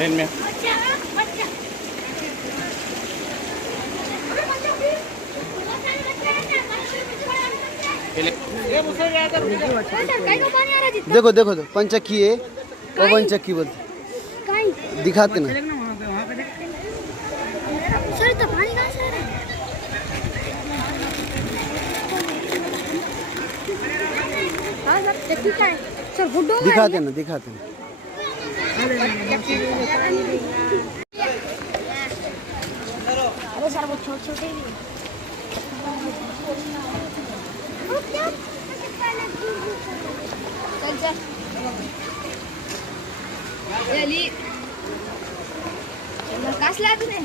Train में। देखो देखो तो पंचक्की है और पंचक्की बोलते दिखाते ना। दिखाते ना दिखाते ना। अरे सर वो छोटे छोटे भी चल चल चली काश ला तूने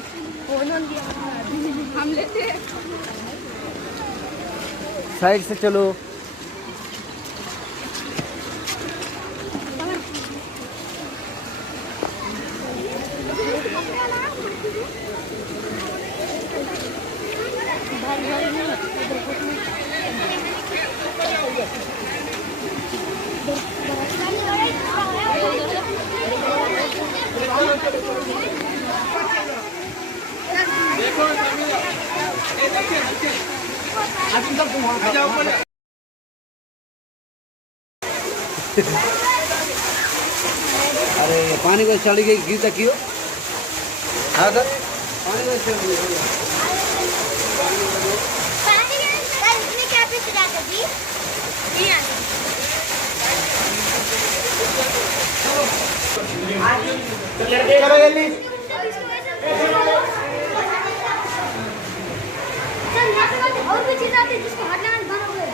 फोन दिया हम लेते साइड से चलो। अरे पानी को चढ़ गई गिरता क्यों? हाँ सर पानी को चढ़ गई। चलो जल्दी। और भी चीज आती है जिसको हटना बना हुआ है।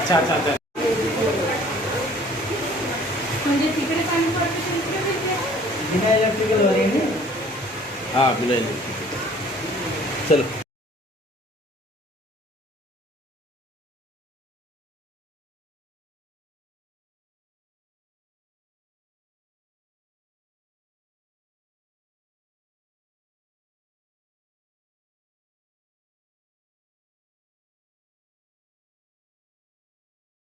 अच्छा अच्छा अच्छा। हाँ बिल्कुल चलो।